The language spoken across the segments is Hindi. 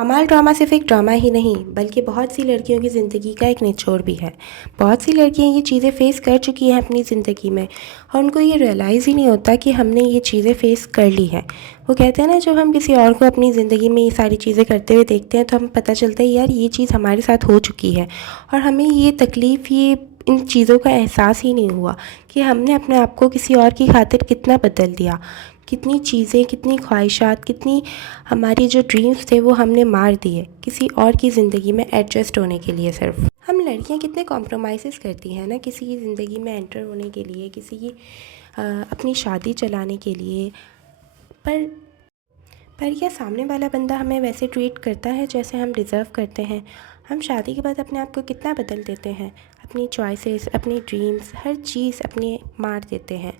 पामाल ड्रामा सिर्फ एक ड्रामा ही नहीं बल्कि बहुत सी लड़कियों की ज़िंदगी का एक निचोड़ भी है। बहुत सी लड़कियां ये चीज़ें फ़ेस कर चुकी हैं अपनी ज़िंदगी में और उनको ये रियलाइज़ ही नहीं होता कि हमने ये चीज़ें फ़ेस कर ली हैं। वो कहते हैं ना, जब हम किसी और को अपनी ज़िंदगी में ये सारी चीज़ें करते हुए देखते हैं तो हमें पता चलता है यार ये चीज़ हमारे साथ हो चुकी है और हमें ये तकलीफ़, ये इन चीज़ों का एहसास ही नहीं हुआ कि हमने अपने आप को किसी और की खातिर कितना बदल दिया, कितनी चीज़ें, कितनी ख्वाहिशात, कितनी हमारी जो ड्रीम्स थे वो हमने मार दिए किसी और की ज़िंदगी में एडजस्ट होने के लिए। सिर्फ हम लड़कियां कितने कॉम्प्रोमाइज़ करती हैं ना किसी की ज़िंदगी में एंटर होने के लिए, किसी की अपनी शादी चलाने के लिए। पर पर क्या सामने वाला बंदा हमें वैसे ट्रीट करता है जैसे हम डिज़र्व करते हैं? हम शादी के बाद अपने आप को कितना बदल देते हैं, अपनी चॉइसेस, अपनी ड्रीम्स, हर चीज़ अपनी मार देते हैं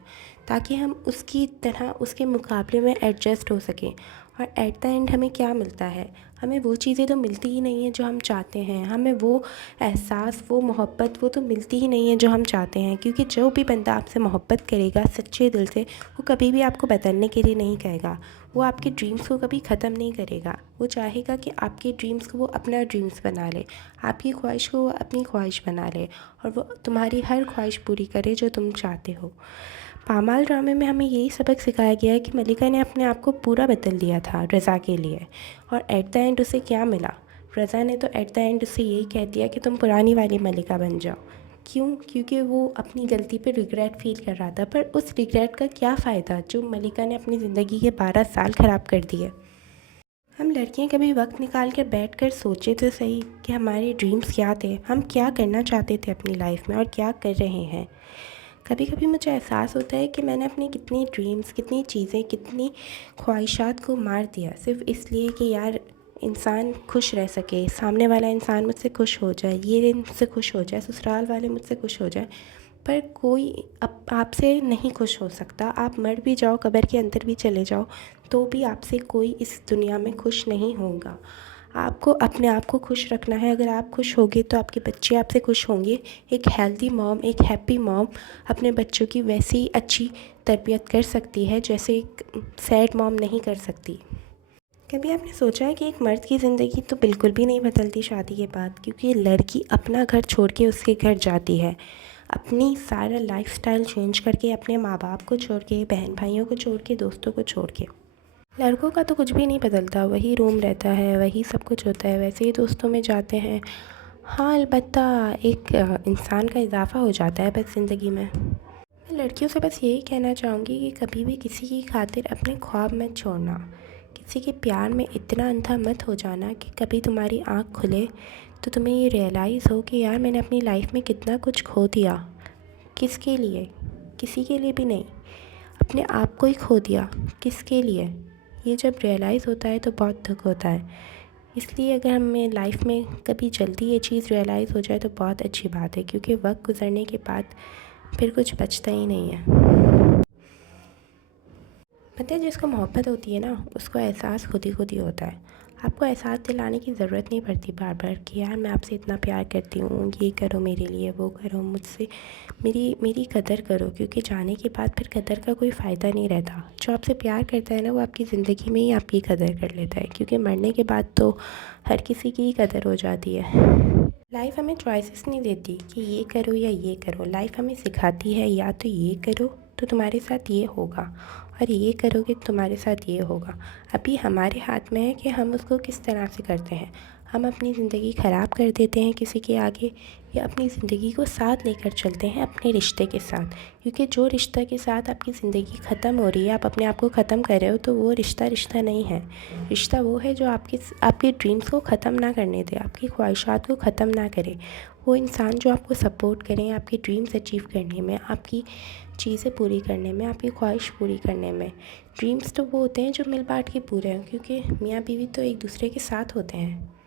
ताकि हम उसकी तरह, उसके मुकाबले में एडजस्ट हो सकें। और एट द एंड हमें क्या मिलता है? हमें वो चीज़ें तो मिलती ही नहीं हैं जो हम चाहते हैं, हमें वो एहसास, वो मोहब्बत, वो तो मिलती ही नहीं है जो हम चाहते हैं। क्योंकि जो भी बंदा आपसे मोहब्बत करेगा सच्चे दिल से, वो कभी भी आपको बदलने के लिए नहीं कहेगा, वो आपके ड्रीम्स को कभी ख़त्म नहीं करेगा। वो चाहेगा कि आपके ड्रीम्स को वो अपना ड्रीम्स बना ले, आपकी ख्वाहिश को वो अपनी ख्वाहिश बना ले और वो तुम्हारी हर ख्वाहिश पूरी करे जो तुम चाहते हो। पामाल ड्रामे में हमें यही सबक सिखाया गया है कि मलिका ने अपने आप को पूरा बदल दिया था रज़ा के लिए, और एट द एंड उसे क्या मिला? रज़ा ने तो एट द एंड उससे यही कह दिया कि तुम पुरानी वाली मलिका बन जाओ। क्यों? क्योंकि वो अपनी गलती पे रिग्रेट फ़ील कर रहा था। पर उस रिग्रेट का क्या फ़ायदा जो मलिका ने अपनी ज़िंदगी के 12 साल ख़राब कर दिए। हम लड़कियां कभी वक्त निकाल कर बैठ कर सोचे तो सही कि हमारे ड्रीम्स क्या थे, हम क्या करना चाहते थे अपनी लाइफ में और क्या कर रहे हैं। कभी कभी मुझे एहसास होता है कि मैंने अपनी कितनी ड्रीम्स, कितनी चीज़ें, कितनी ख्वाहिशात को मार दिया सिर्फ इसलिए कि यार इंसान खुश रह सके, सामने वाला इंसान मुझसे खुश हो जाए, ये मुझसे खुश हो जाए, ससुराल वाले मुझसे खुश हो जाए। पर कोई आपसे नहीं खुश हो सकता। आप मर भी जाओ, कब्र के अंदर भी चले जाओ, तो भी आपसे कोई इस दुनिया में खुश नहीं होगा। आपको अपने आप को खुश रखना है। अगर आप खुश होगे तो आपके बच्चे आपसे खुश होंगे। एक हेल्दी मॉम, एक हैप्पी मॉम अपने बच्चों की वैसी अच्छी तरबियत कर सकती है जैसे एक सैड मॉम नहीं कर सकती। कभी आपने सोचा है कि एक मर्द की ज़िंदगी तो बिल्कुल भी नहीं बदलती शादी के बाद, क्योंकि लड़की अपना घर छोड़ के उसके घर जाती है, अपनी सारा लाइफस्टाइल चेंज करके, अपने माँ बाप को छोड़ के, बहन भाइयों को छोड़ के, दोस्तों को छोड़ के। लड़कों का तो कुछ भी नहीं बदलता, वही रूम रहता है, वही सब कुछ होता है, वैसे ही दोस्तों में जाते हैं। हाँ, अलबत्ता एक इंसान का इजाफा हो जाता है बस ज़िंदगी में। मैं लड़कियों से बस यही कहना चाहूँगी कि कभी भी किसी की खातिर अपने ख्वाब मत छोड़ना, किसी के प्यार में इतना अंधा मत हो जाना कि कभी तुम्हारी आँख खुले तो तुम्हें ये रियलाइज़ हो कि यार मैंने अपनी लाइफ में कितना कुछ खो दिया। किसके लिए? किसी के लिए भी नहीं, अपने आप को ही खो दिया। किसके लिए? ये जब रियलाइज़ होता है तो बहुत दुख होता है। इसलिए अगर हमें लाइफ में कभी जल्दी ये चीज़ रियलाइज़ हो जाए तो बहुत अच्छी बात है, क्योंकि वक्त गुजरने के बाद फिर कुछ बचता ही नहीं है। पता है, जिसको मोहब्बत होती है ना उसको एहसास खुद ही होता है। आपको एहसास दिलाने की ज़रूरत नहीं पड़ती बार बार कि यार मैं आपसे इतना प्यार करती हूँ, ये करो मेरे लिए, वो करो मुझसे, मेरी मेरी कदर करो। क्योंकि जाने के बाद फिर कदर का कोई फ़ायदा नहीं रहता। जो आपसे प्यार करता है ना वो आपकी ज़िंदगी में ही आपकी कदर कर लेता है, क्योंकि मरने के बाद तो हर किसी की ही कदर हो जाती है। लाइफ हमें चॉइसेस नहीं देती कि ये करो या ये करो। लाइफ हमें सिखाती है या तो ये करो तो तुम्हारे साथ ये होगा, और ये करोगे तो तुम्हारे साथ ये होगा। अभी हमारे हाथ में है कि हम उसको किस तरह से करते हैं। हम अपनी ज़िंदगी ख़राब कर देते हैं किसी के आगे, या अपनी ज़िंदगी को साथ लेकर चलते हैं अपने रिश्ते के साथ। क्योंकि जो रिश्ता के साथ आपकी ज़िंदगी ख़त्म हो रही है, आप अपने आप को ख़त्म कर रहे हो, तो वो रिश्ता रिश्ता नहीं है। रिश्ता वो है जो आपके ड्रीम्स को ख़त्म ना करने दे, आपकी ख्वाहिशात को ख़त्म ना करे। वो इंसान जो आपको सपोर्ट करें आपके ड्रीम्स अचीव करने में, आपकी चीज़ें पूरी करने में, आपकी ख्वाहिश पूरी करने में। ड्रीम्स तो वो होते हैं जो मिल बाँट के पूरे हों, क्योंकि मियाँ बीवी तो एक दूसरे के साथ होते हैं।